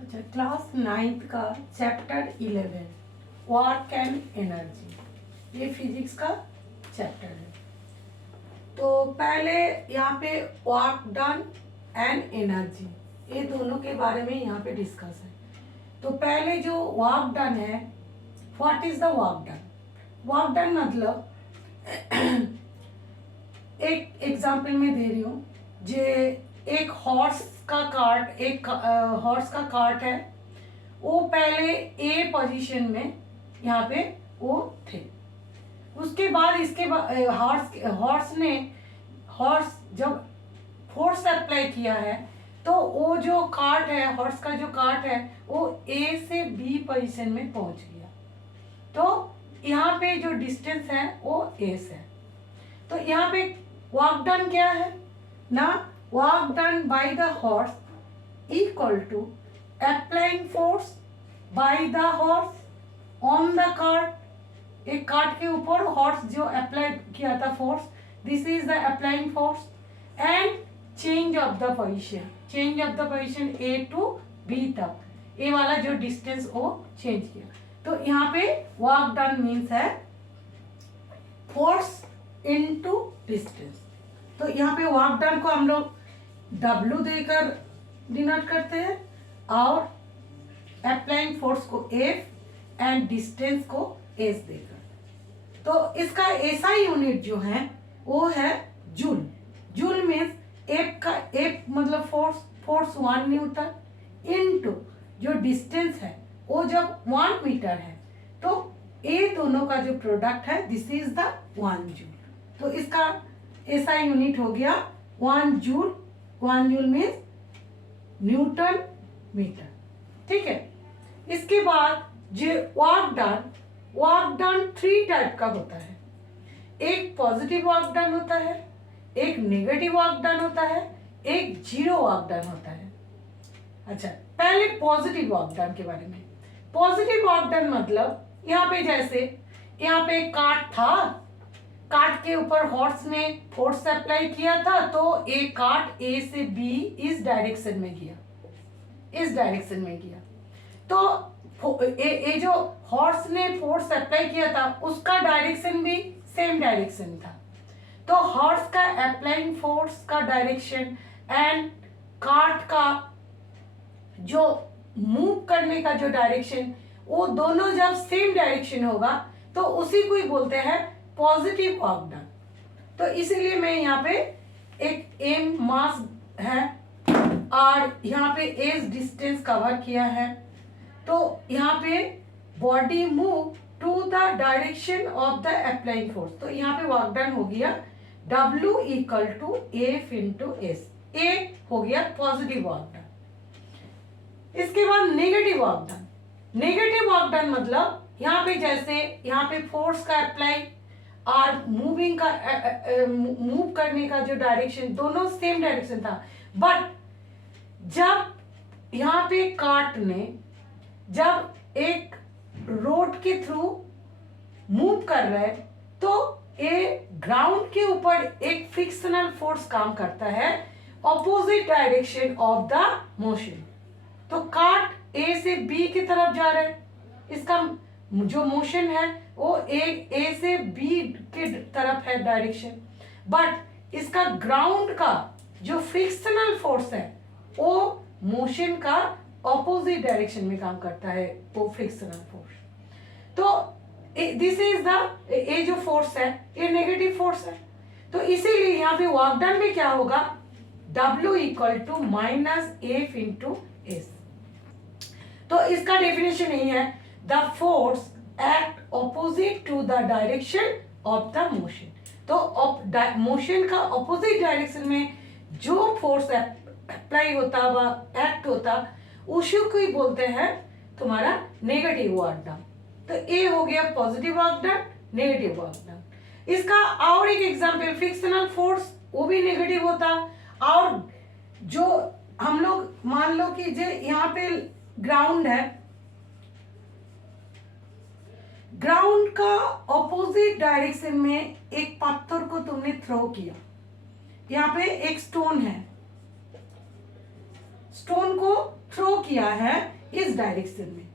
अच्छा, class 9th का chapter 11 work and energy, ये फिजिक्स का चैप्टर है। तो पहले यहाँ पे वर्क डन एंड एनर्जी, ये दोनों के बारे में यहाँ पे डिस्कस है। तो पहले जो वर्क डन है, what is the work done? Work done मतलब एक एग्जाम्पल में दे रही हूँ, जे एक हॉर्स का कार्ट, एक हॉर्स का कार्ट है, वो पहले ए पोजीशन में यहाँ पे वो थे। उसके बाद इसके हॉर्स जब फोर्स अप्लाई किया है, तो वो जो कार्ट है, हॉर्स का जो कार्ट है, वो ए से बी पोजीशन में पहुंच गया। तो यहाँ पे जो डिस्टेंस है वो एस है। तो यहाँ पे वर्क डन क्या है ना? Work done by the horse equal to applying force by the horse on the cart. एक कार्ट के ऊपर हॉर्स जो अप्लाई किया था force, this is the applying force, and change of the position A to B तक, A वाला जो distance वो चेंज किया। तो यहाँ पे वर्क डन मीन्स है फोर्स इनटू डिस्टेंस। तो यहाँ पे वर्क डन को हम लोग W देकर डिनोट करते हैं और अप्लाइंग फोर्स को F एंड डिस्टेंस को S देकर। तो इसका SI यूनिट जो है वो है जूल। जूल मीन्स F मतलब फोर्स 1 न्यूटन इनटू जो डिस्टेंस है वो जब 1 मीटर है, तो ये दोनों का जो प्रोडक्ट है, दिस इज द 1 जूल। तो इसका SI यूनिट हो गया 1 joule. 1 joule means newton metre. ठीक है। इसके बाद जो वर्क डन 3 टाइप का होता है। एक पॉजिटिव वर्क डन होता है, एक नेगेटिव वर्क डन होता है, एक जीरो वर्क डन होता है। अच्छा, पहले पॉजिटिव वर्क डन के बारे में। पॉजिटिव वर्क डन मतलब यहाँ पे जैसे यहाँ पे कार्ट था, कार्ट के ऊपर हॉर्स ने फोर्स अप्लाई किया था, तो एक कार्ट ए से बी इस डायरेक्शन में गया। तो ये जो हॉर्स ने फोर्स अप्लाई किया था उसका डायरेक्शन भी सेम डायरेक्शन था। तो हॉर्स का अप्लाइंग फोर्स का डायरेक्शन एंड कार्ट का जो मूव करने का जो डायरेक्शन, वो दोनों जब सेम डायरेक्शन होगा तो उसी को ही बोलते हैं पॉजिटिव वर्क डन। तो इसीलिए मैं यहाँ पे एक एम मास है और यहाँ पे एज डिस्टेंस कवर किया है। तो यहाँ पे body move to the direction of the applying force. तो यहाँ पे वर्क डन हो गया W equal to F into S. ए हो गया पॉजिटिव वर्क डन। इसके बाद negative work done. Negative work done मतलब यहाँ पे जैसे यहाँ पे फोर्स का अप्लाई और मूविंग का मूव करने का जो डायरेक्शन, दोनों सेम डायरेक्शन था, बट जब यहाँ पे कार्ट ने जब एक रोड के थ्रू मूव कर रहा है, तो ये ग्राउंड के ऊपर एक फ्रिक्शनल फोर्स काम करता है opposite direction of the motion. तो कार्ट ए से बी की तरफ जा रहा है, इसका जो मोशन है वो ए से बी के तरफ है डायरेक्शन, बट इसका ग्राउंड का जो फ्रिक्शनल फोर्स है वो मोशन का ऑपोजिट डायरेक्शन में काम करता है, वो फ्रिक्शनल फोर्स। तो दिस इज द ये जो फोर्स है ये नेगेटिव फोर्स है। तो इसीलिए यहाँ पे वर्क डन में क्या होगा, W equal to minus F into S. तो इसका डेफिनेशन यही है, the force act opposite to the direction of the motion. तो मोशन का ऑपोजिट डायरेक्शन में जो फोर्स अप्लाई होता व एक्ट होता, उसी को ही बोलते हैं तुम्हारा नेगेटिव वर्क डन। तो ये हो गया positive work done, negative work done. इसका और एक एग्जांपल, फ्रिक्शनल फोर्स, वो भी नेगेटिव होता। और जो हम लोग मान लो कि जो यहाँ पे ग्राउंड है, ग्राउंड का ऑपोजिट डायरेक्शन में एक पत्थर को तुमने थ्रो किया। यहाँ पे एक स्टोन है, स्टोन को थ्रो किया है इस डायरेक्शन में,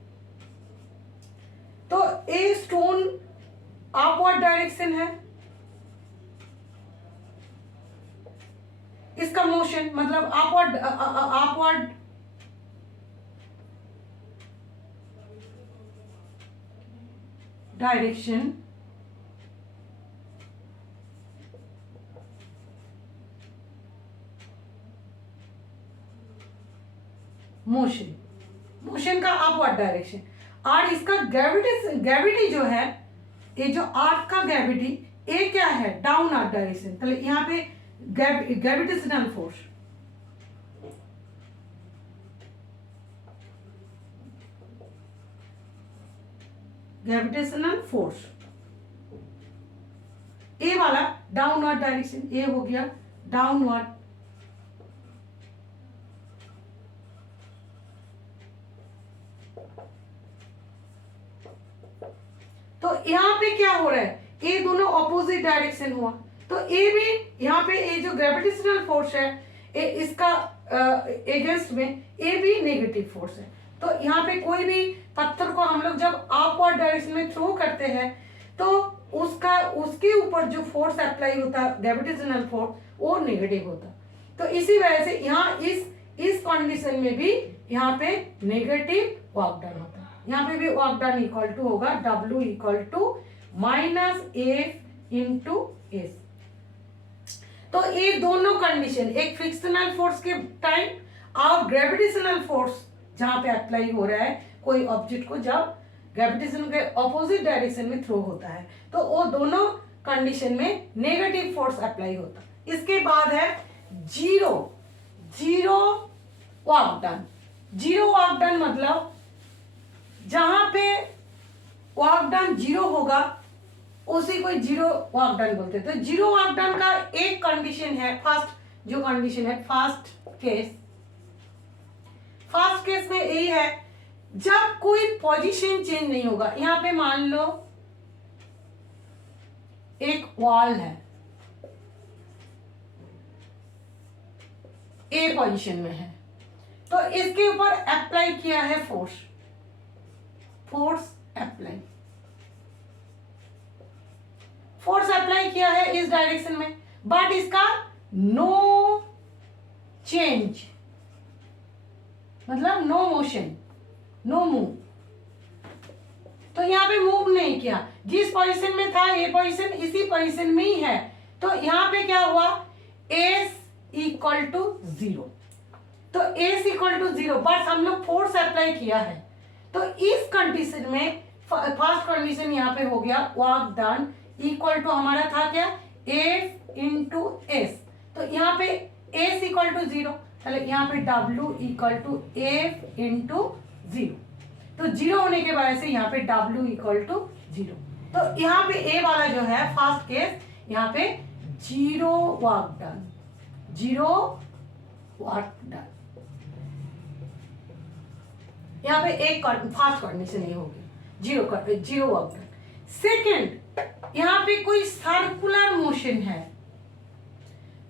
तो ए स्टोन अपवर्ड डायरेक्शन है, इसका मोशन मतलब अपवर्ड डायरेक्शन, मोशन का अपवर्ड डायरेक्शन, और इसका ग्रेविटी जो है, ये जो अर्थ का ग्रेविटी, ये क्या है, डाउन अर्थ डायरेक्शन। तो यहाँ पे ग्रेविटेशनल फोर्स, ए वाला डाउनवर्ड डायरेक्शन, ए हो गया डाउनवर्ड, तो यहाँ पे क्या हो रहा है, ये दोनों ऑपोजिट डायरेक्शन हुआ, तो ए भी यहाँ पे ये जो ग्रेविटेशनल फोर्स है, ये इसका अगेंस्ट में ए भी नेगेटिव फोर्स है। तो यहाँ पे कोई भी पत्थर को हम लोग जब अपवर्ड डायरेक्शन में थ्रो करते हैं, तो उसके ऊपर जो फोर्स अप्लाई होता है, ग्रेविटेशनल फोर्स, वो नेगेटिव होता। तो इसी वजह से यहाँ इस कंडीशन में भी यहाँ पे नेगेटिव वर्क डन होता है। यहाँ पे भी वर्क डन इक्वल टू होगा W equal to -F into S. तो ये दोनों कंडीशन, एक फ्रिक्शनल फोर्स के टाइम और ग्रेविटेशनल फोर्स जहां पे अप्लाई हो रहा है कोई ऑब्जेक्ट को, जब ग्रेविटेशन के ऑपोजिट डायरेक्शन में थ्रो होता है, तो वो दोनों कंडीशन में नेगेटिव फोर्स अप्लाई होता है। इसके बाद है zero work done. Zero work done मतलब जहां पे वर्क डन जीरो होगा उसी को जीरो वर्क डन बोलते हैं। तो जीरो वर्क डन का एक कंडीशन है, फर्स्ट जो कंडीशन है, फर्स्ट केस में यही है, जब कोई पोजीशन चेंज नहीं होगा। यहां पे मान लो एक वॉल है, ए पोजीशन में है, तो इसके ऊपर अप्लाई किया है फोर्स अप्लाई किया है इस डायरेक्शन में, बट इसका नो चेंज, मतलब नो मोशन, नो मूव। तो यहाँ पे मूव नहीं किया, जिस पोजीशन में था ये पोजीशन इसी पोजीशन में ही है। तो यहाँ पे क्या हुआ, एस इक्वल टू 0। तो एस इक्वल टू 0, बस हम लोग फोर्स अप्लाई किया है। तो इस कंडीशन में फर्स्ट कंडीशन यहाँ पे हो गया वर्क डन इक्वल टू हमारा था क्या, एफ इंटू एस। तो यहाँ पे एस इक्वल टू 0, यहाँ पे W equal to F into 0। तो 0 होने के वजह से यहाँ पे W इक्वल टू 0। तो यहाँ पे ए वाला जो है फर्स्ट केस, यहाँ पे जीरो वर्क डन। यहाँ पे एक फर्स्ट कंडीशन ये होगी, जीरो वर्क डन। सेकेंड, यहाँ पे कोई सर्कुलर मोशन है,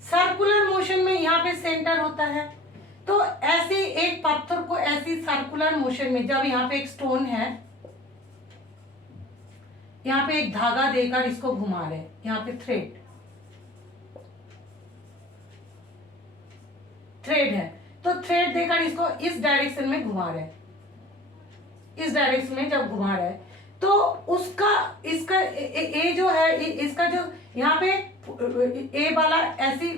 सर्कुलर मोशन में यहाँ पे सेंटर होता है। तो ऐसे एक पत्थर को ऐसी सर्कुलर मोशन में, जब यहाँ पे एक स्टोन है, यहाँ पे एक धागा देकर इसको घुमा रहे, यहाँ पे थ्रेड है, तो थ्रेड देकर इसको इस डायरेक्शन में घुमा रहे, इस डायरेक्शन में जब घुमा रहे, तो उसका इसका ए जो है, इसका जो यहाँ पे ए वाला ऐसी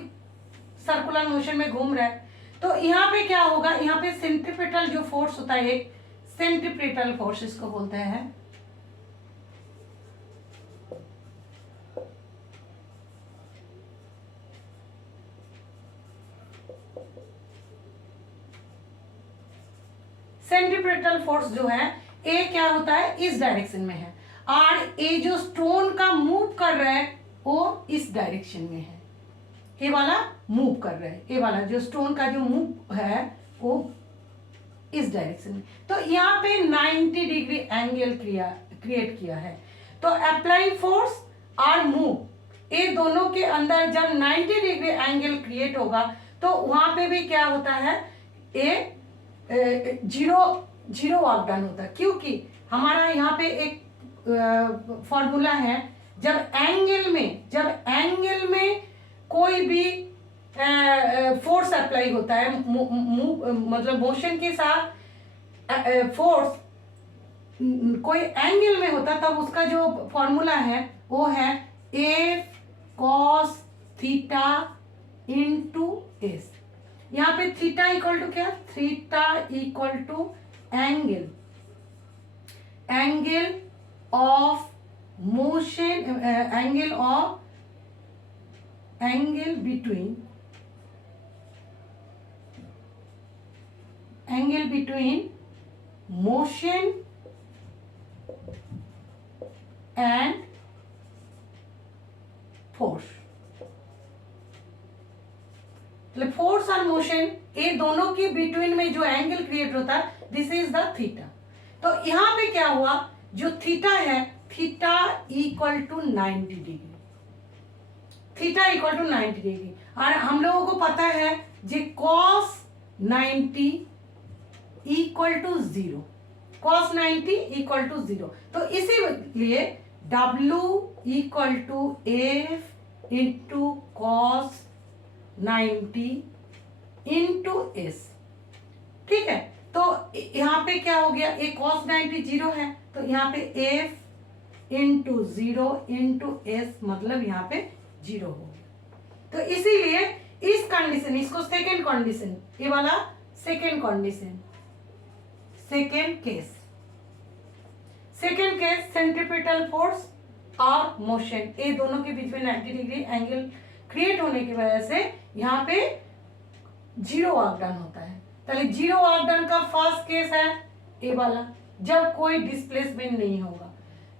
सर्कुलर मोशन में घूम रहा है, तो यहाँ पे क्या होगा, यहाँ पे सेंट्रीपिटल जो फोर्स होता है, सेंट्रीपिटल फोर्स इसको बोलते हैं। सेंट्रीपिटल फोर्स जो है, ए क्या होता है, इस डायरेक्शन में है, और ए जो स्टोन का मूव कर रहा है वो इस डायरेक्शन में है। ए वाला मूव कर रहा है, ए वाला जो स्टोन का जो मूव है वो इस डायरेक्शन में। तो यहाँ पे 90 डिग्री एंगल क्रिएट किया है। तो अप्लाई फोर्स और मूव, ये दोनों के अंदर जब 90 डिग्री एंगल क्रिएट होगा, तो वहां पे भी क्या होता है, ए जीरो जीरो वर्क डन होता है, क्योंकि हमारा यहाँ पे एक फॉर्मूला है, जब एंगल में कोई भी फोर्स अप्लाई होता है, मतलब मोशन के साथ फोर्स कोई एंगल में होता, तब उसका जो फॉर्मूला है वो है A cos theta into S. यहाँ पे थीटा इक्वल टू क्या, theta equal to angle of motion, angle between motion and force. मतलब फोर्स और मोशन ये दोनों के बिटवीन में जो एंगल क्रिएट होता है, दिस इज द थीटा। तो यहाँ पे क्या हुआ, जो थीटा है, theta equal to 90 degree, theta equal to 90 degree. और हम लोगों को पता है जे cos 90 equal to 0, cos 90 equal to 0। तो इसीलिए W equal to F into cos 90 into S. ठीक है, तो यहाँ पे क्या हो गया, एक cos 90 0 है, तो यहाँ पे एफ इंटू 0 इंटू एस, मतलब यहाँ पे 0 हो गया। तो इसीलिए इस कंडीशन, इसको सेकेंड कंडीशन, ये वाला second condition, second case centripetal force और मोशन, ये दोनों के बीच में 90 डिग्री एंगल क्रिएट होने की वजह से यहाँ पे जीरो वर्क डन होता है। तो जीरो वर्क डन का फर्स्ट केस है ये वाला, जब कोई डिस्प्लेसमेंट नहीं होगा।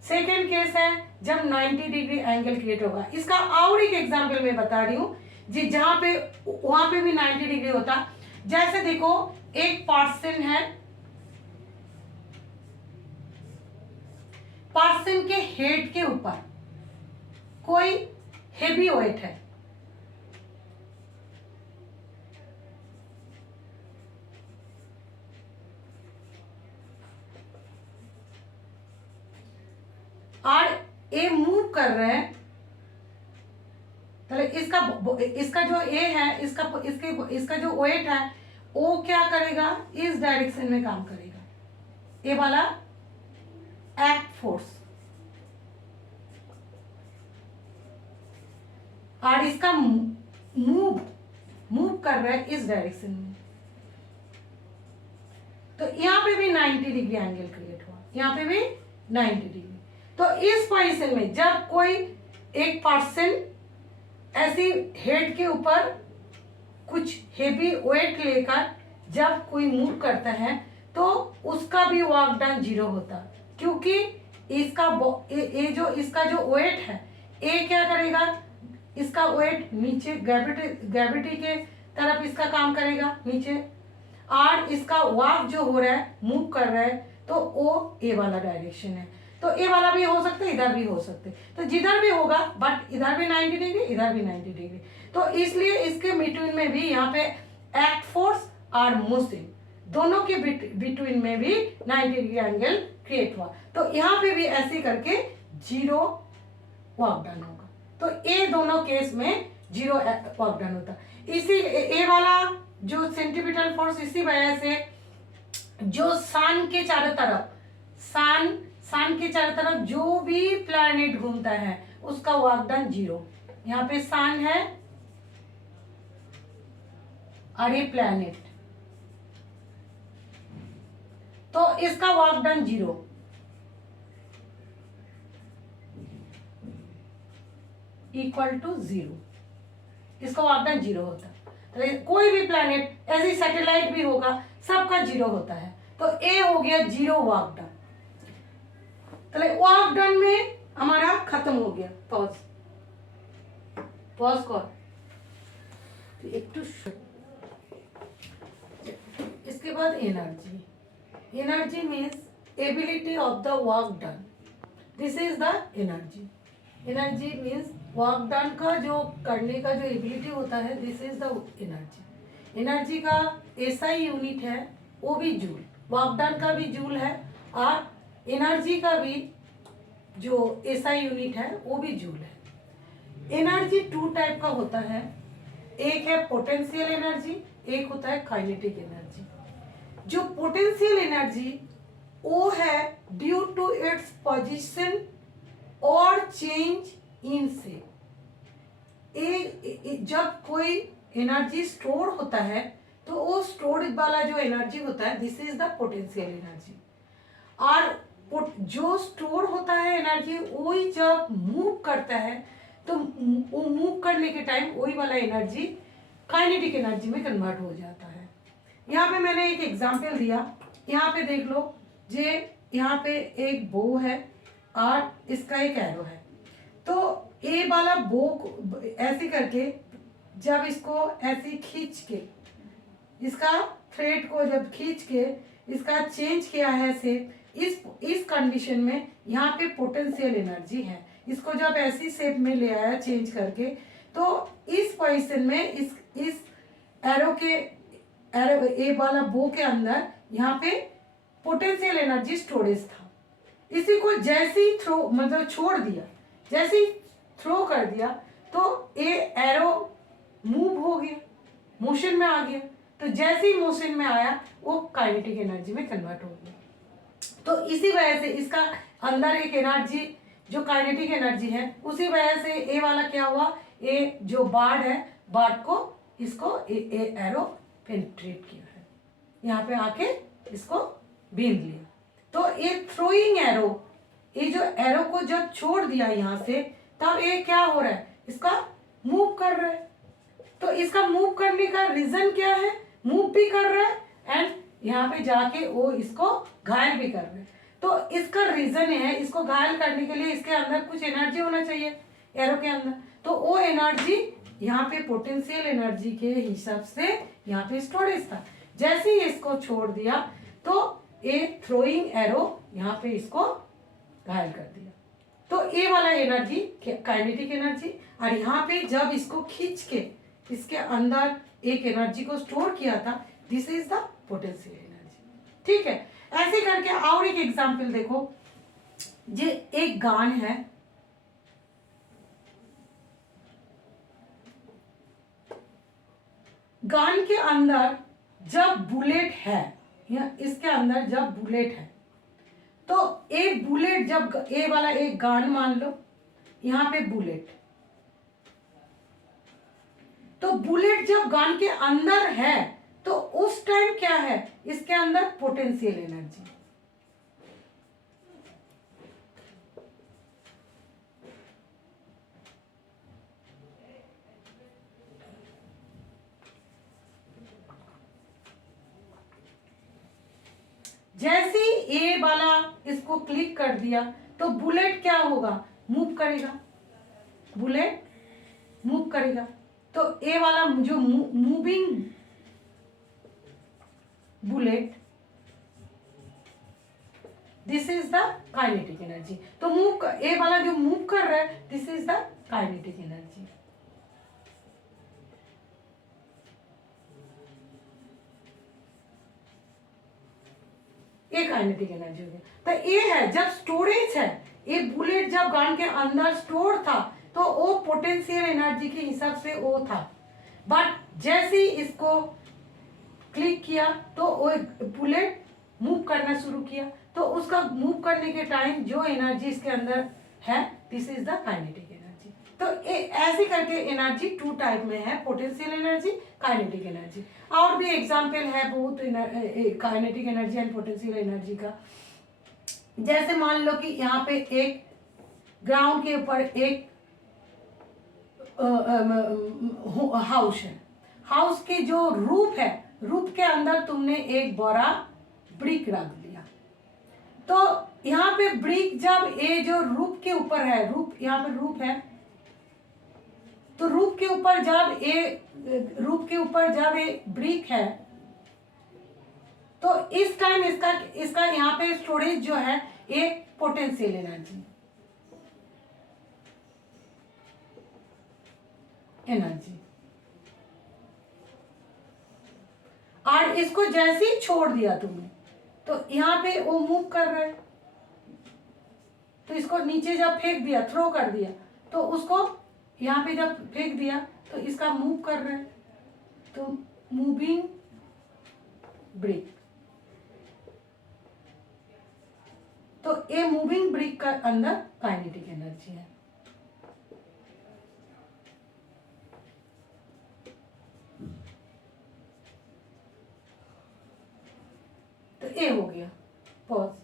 सेकेंड केस है जब 90 डिग्री एंगल क्रिएट होगा। इसका और एक एग्जांपल मैं बता रही हूँ जी, जहां पे वहां पे भी 90 डिग्री होता। जैसे देखो, एक पर्सन के हेड के ऊपर कोई हेवी वेट है, और ये मूव कर रहे हैं, तो इसका जो ए है, इसका जो वेट है वो क्या करेगा, इस डायरेक्शन में काम करेगा, ये वाला एक्ट फोर्स, और इसका मूव कर रहा है इस डायरेक्शन में। तो यहाँ पे भी 90 डिग्री एंगल क्रिएट हुआ, यहाँ पे भी 90 डिग्री। तो इस पोजीशन में जब कोई एक पर्सन ऐसी हेड के ऊपर कुछ हेवी वेट लेकर जब कोई मूव करता है, तो उसका भी वर्क डन 0 होता, क्योंकि इसका जो वेट है, ये क्या करेगा, इसका वेट नीचे ग्रेविटी के तरफ इसका काम करेगा नीचे, और इसका वर्क जो हो रहा है, मूव कर रहा है, तो वो ए वाला डायरेक्शन है। तो ए वाला भी हो सकता है, इधर भी हो सकते, तो जिधर भी होगा, बट इधर भी 90 डिग्री, इधर भी 90 डिग्री। तो इसलिए इसके बिटवीन में भी यहाँ पे एक्ट फोर्स और मोशन दोनों के बिटवीन में भी 90 डिग्री एंगल क्रिएट हुआ। तो यहाँ पे भी ऐसे करके 0 वर्क डन होगा। तो ये दोनों केस में 0 वर्क डन होता। इसी ए वाला जो सेंट्रीपिटल फोर्स, इसी वजह से जो सन के चारों तरफ जो भी प्लैनेट घूमता है, उसका वर्क डन 0। यहाँ पे सन है और ये प्लैनेट, तो इसका वर्क डन 0। इक्वल टू 0, इसका वर्क डन 0 होता है। तो कोई भी प्लैनेट, ऐसी सैटेलाइट भी होगा, सबका 0 होता है। तो ए हो गया 0 वर्क डन। तो वर्क डन में हमारा खत्म हो गया। पॉज कर, एक टू। इसके बाद energy means ability of the work done, this is the energy means work done का जो करने का जो एबिलिटी होता है, this is the energy. Energy का एसआई यूनिट है वो भी जूल, वर्क डन का भी जूल है और एनर्जी का भी जो एसआई यूनिट है वो भी जूल है। एनर्जी टू टाइप का होता है, एक है पोटेंशियल एनर्जी, एक होता है काइनेटिक एनर्जी। जो पोटेंशियल एनर्जी वो है ड्यू टू इट्स पोजीशन और चेंज इन से। जब कोई एनर्जी स्टोर होता है तो वो स्टोर्ड वाला जो एनर्जी होता है this is the potential energy. और जो स्टोर होता है एनर्जी वही जब मूव करता है तो वो मूव करने के टाइम वही वाला एनर्जी काइनेटिक एनर्जी में कन्वर्ट हो जाता है। यहाँ पे मैंने एक एग्जांपल दिया, यहाँ पे देख लो, जे यहाँ पे एक बो है और इसका एक एरो है। तो ए वाला बो को ऐसे करके जब इसको ऐसे खींच के, इसका थ्रेड को जब खींच के इसका चेंज किया है से इस कंडीशन में यहाँ पे पोटेंशियल एनर्जी है। इसको जब ऐसी शेप में ले आया चेंज करके तो इस पोजीशन में इस एरो ए वाला बो के अंदर यहाँ पे पोटेंशियल एनर्जी स्टोरेज था। इसी को जैसे ही थ्रो मतलब छोड़ दिया, जैसे ही थ्रो कर दिया तो ये एरो मूव हो गया, मोशन में आ गया। तो जैसे ही मोशन में आया वो काइनेटिक एनर्जी में कन्वर्ट हो गया। तो इसी वजह से इसका अंदर एक एनर्जी जो काइनेटिक एनर्जी है, उसी वजह से ए वाला क्या हुआ, ए जो बार्ड है, बार्ड को इसको एरो पेनिट्रेट किया है, यहाँ पे आके इसको बींध लिया। तो ये थ्रोइंग एरो, ये जो एरो को जब छोड़ दिया यहाँ से, तब ये क्या हो रहा है, इसका मूव कर रहा है। तो इसका मूव करने का रीजन क्या है, मूव भी कर रहा है एंड यहाँ पे जाके वो इसको घायल भी कर रहे हैं। तो इसका रीजन है, इसको घायल करने के लिए इसके अंदर कुछ एनर्जी होना चाहिए एरो के अंदर। तो वो एनर्जी यहाँ पे पोटेंशियल एनर्जी के हिसाब से यहाँ पे स्टोरेज था। जैसे ही इसको छोड़ दिया तो ये थ्रोइंग एरो यहाँ पे इसको घायल कर दिया। तो ये वाला एनर्जी काइनेटिक एनर्जी, और यहाँ पे जब इसको खींच के इसके अंदर एक एनर्जी को स्टोर किया था, this is the potential energy. ठीक है, ऐसे करके और एक एग्जांपल देखो, जे एक गान है, गान के अंदर जब बुलेट है या इसके अंदर जब बुलेट है, तो एक बुलेट जब ए वाला एक गान मान लो, यहाँ पे बुलेट, तो बुलेट जब गान के अंदर है तो उस टाइम क्या है, इसके अंदर पोटेंशियल एनर्जी। जैसे ही ए वाला इसको क्लिक कर दिया तो बुलेट क्या होगा, मूव करेगा, बुलेट मूव करेगा। तो ए वाला जो moving bullet, this is the kinetic energy. तो ए वाला जो मूव कर रहा है, this is the kinetic energy. ये काइनेटिक एनर्जी हो गया। तो ये है जब स्टोरेज है, ये बुलेट जब गन के अंदर स्टोर था तो वो पोटेंशियल एनर्जी के हिसाब से वो था, बट जैसे ही इसको क्लिक किया तो वो बुलेट मूव करना शुरू किया। तो उसका मूव करने के टाइम जो एनर्जी इसके अंदर है, this is the kinetic energy. तो ऐसे करके एनर्जी टू टाइप में है, पोटेंशियल एनर्जी, काइनेटिक एनर्जी। और भी एग्जांपल है बहुत kinetic energy and potential energy का। जैसे मान लो कि यहाँ पे एक ग्राउंड के ऊपर एक हाउस है, हाउस के जो रूफ है, रूफ के अंदर तुमने एक बड़ा ब्रिक रख दिया। तो यहाँ पे ब्रिक जब ये जो रूफ के ऊपर है, रूफ यहाँ पे रूफ है, तो रूफ के ऊपर जब ये ब्रिक है, तो इस टाइम इसका यहाँ पे स्टोरेज जो है ये पोटेंशियल एनर्जी और इसको जैसे ही छोड़ दिया तुमने तो यहाँ पे वो मूव कर रहा है, तो इसको नीचे जब फेंक दिया, थ्रो कर दिया, तो उसको यहाँ पे जब फेंक दिया तो इसका मूव कर रहा है, तो मूविंग ब्रिक। तो ये मूविंग ब्रिक का अंदर काइनेटिक एनर्जी है। तो ये हो गया पॉज।